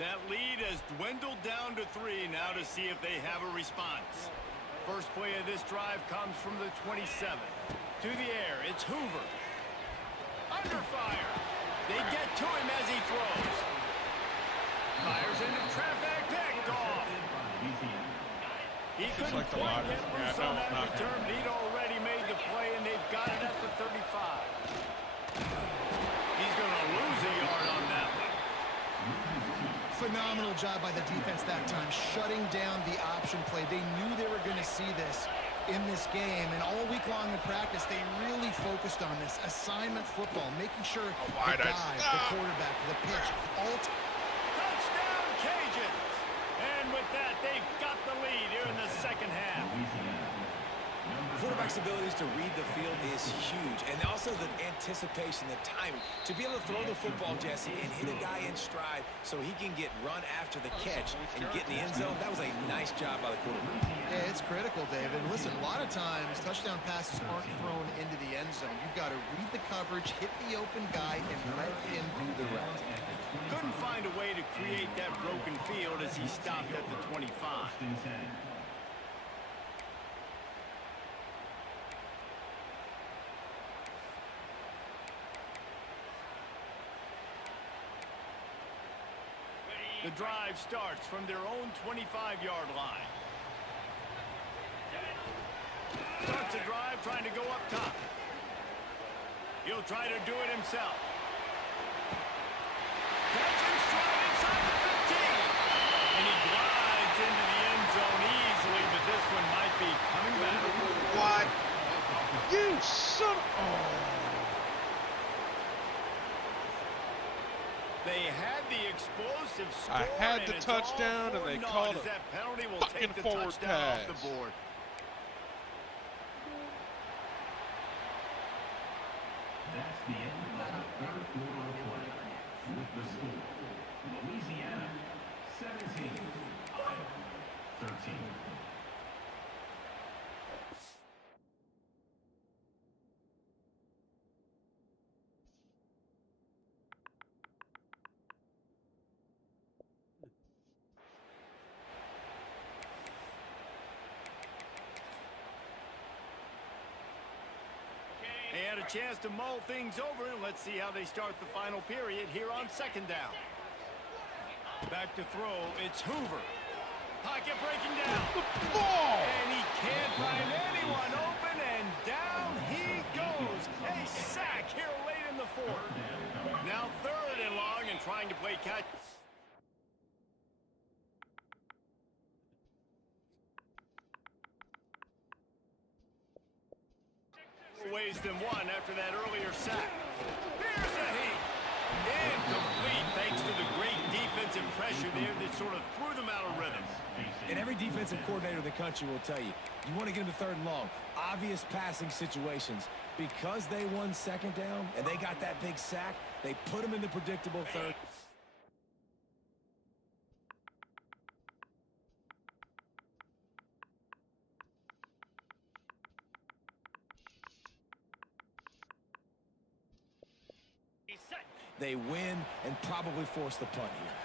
That lead has dwindled down to 3 now to see if they have a response. First play of this drive comes from the 27. To the air, it's Hoover. Under fire. They get to him as he throws. Fires into traffic, picked off. He couldn't quite get loose on that return. He'd already made the play, and they've got it at the 35. He's going to lose a yard on that one. Phenomenal job by the defense that time, shutting down the option play. They knew they were going to see this in this game, and all week long in practice, they really focused on this assignment football, making sure the dive, the quarterback, the pitch, all Touchdown, Cajuns! And with that, they've got quarterback's abilities to read the field is huge, and also the anticipation, the timing. To be able to throw the football, Jesse, and hit a guy in stride so he can get run after the catch and get in the end zone, that was a nice job by the quarterback. Yeah, it's critical, David. Listen, a lot of times touchdown passes aren't thrown into the end zone. You've got to read the coverage, hit the open guy, and let him do the rest. Couldn't find a way to create that broken field as he stopped at the 25. The drive starts from their own 25-yard line. Starts a drive trying to go up top. He'll try to do it himself. Catching stride inside the 15. And he glides into the end zone easily, but this one might be coming back. What? You son of... Oh. They had the explosive score. I had the and it's touchdown, all and they for called naught as a that penalty will fucking take the forward touchdown off pass. the board. That's the end of the third quarter of play. With the score, Louisiana 17, Iowa 13. They had a chance to mull things over, and let's see how they start the final period here on second down. Back to throw, it's Hoover. Pocket breaking down. Ball! And he can't find anyone open, and down he goes. A sack here late in the fourth. Now third and long and trying to play catch. Ways than one after that earlier sack. Here's a heat. Incomplete thanks to the great defensive pressure there that sort of threw them out of rhythm. And every defensive coordinator in the country will tell you, you want to get them to third and long. Obvious passing situations. Because they won second down and they got that big sack, they put them in the predictable third. They win and probably force the punt here.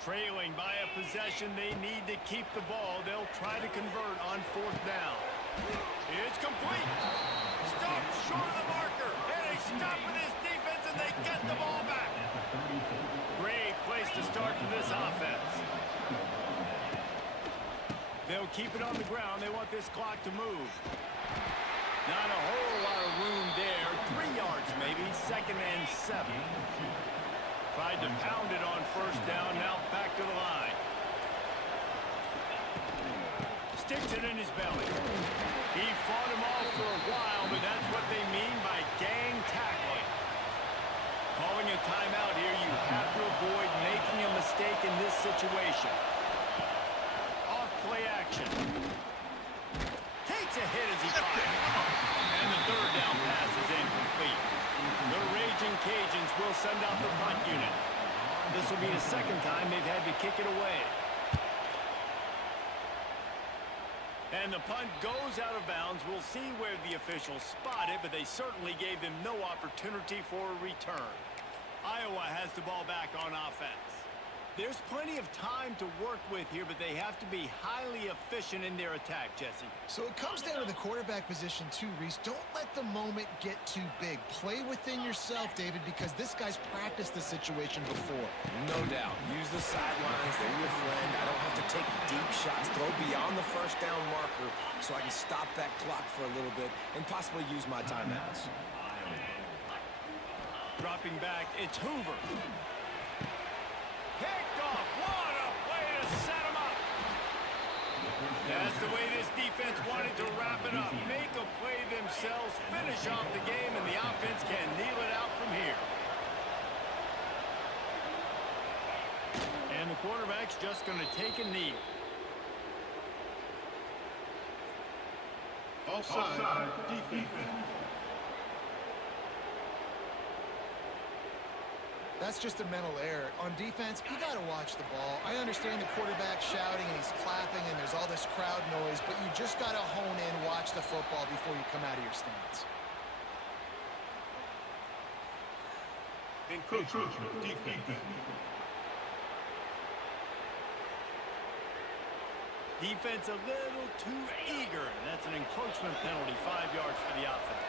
Trailing by a possession, they need to keep the ball. They'll try to convert on fourth down. It's complete. Stop short of the marker. And they stop with this defense, and they get the ball back. Great place to start for this offense. They'll keep it on the ground. They want this clock to move. Not a whole lot of room there. 3 yards maybe. Second and 7. Tried to pound it on first down. Now back to the line. Sticks it in his belly. He fought him off for a while, but that's what they mean by gang tackling. Calling a timeout here. You have to avoid making a mistake in this situation. Off play action. Takes a hit as he fires. And the third down pass is incomplete. The Raging Cajuns will send out the punt unit. This will be the second time they've had to kick it away. And the punt goes out of bounds. We'll see where the officials spot it, but they certainly gave them no opportunity for a return. Iowa has the ball back on offense. There's plenty of time to work with here, but they have to be highly efficient in their attack, Jesse. So it comes down to the quarterback position too, Reese. Don't let the moment get too big. Play within yourself, David, because this guy's practiced this situation before. No doubt. Use the sidelines. They're your friend. I don't have to take deep shots. Throw beyond the first down marker so I can stop that clock for a little bit and possibly use my timeouts. Dropping back, it's Hoover. Picked off. What a play to set him up. That's the way this defense wanted to wrap it up. Make a play themselves, finish off the game, and the offense can kneel it out from here. And the quarterback's just going to take a knee. Offside defense. That's just a mental error. On defense, you got to watch the ball. I understand the quarterback shouting and he's clapping and there's all this crowd noise, but you just got to hone in, watch the football before you come out of your stance. Encroachment defense. Defense a little too eager. That's an encroachment penalty, 5 yards for the offense.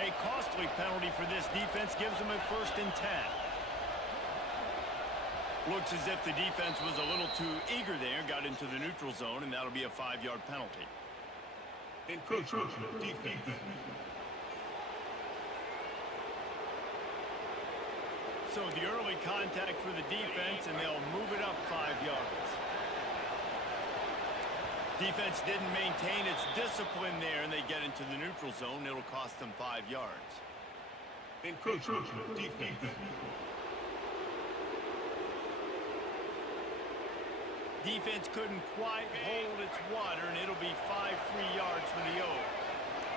A costly penalty for this defense gives them a 1st and 10. Looks as if the defense was a little too eager there, got into the neutral zone, and that'll be a 5-yard penalty. Encroachment defense. So the early contact for the defense, and they'll move it up 5 yards. Defense didn't maintain its discipline there, and they get into the neutral zone. It'll cost them 5 yards. Encroachment defense. Defense couldn't quite hold its water, and it'll be 5 free yards for the O.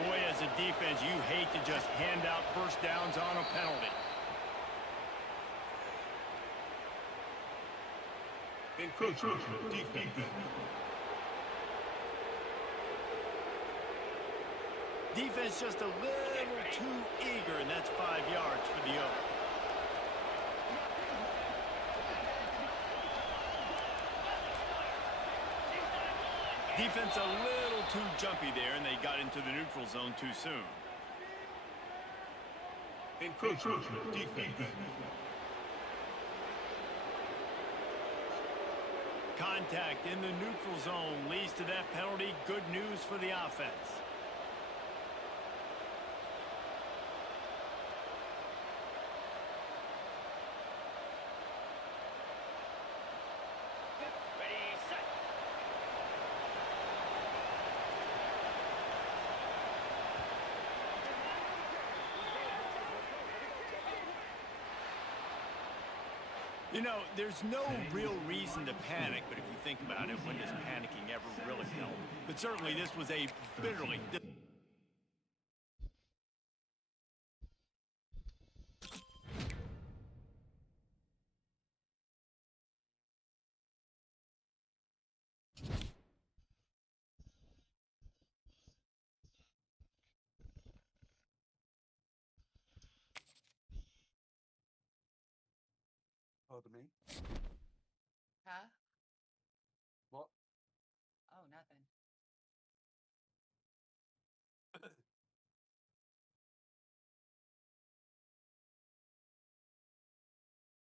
Boy, as a defense, you hate to just hand out first downs on a penalty. Encroachment defense. Defense just a little too eager, and that's 5 yards for the O. Defense a little too jumpy there, and they got into the neutral zone too soon. Encroachment defense. Contact in the neutral zone leads to that penalty. Good news for the offense. You know, there's no real reason to panic, but if you think about it, when does panicking ever really help? But certainly this was a bitterly... Pardon me.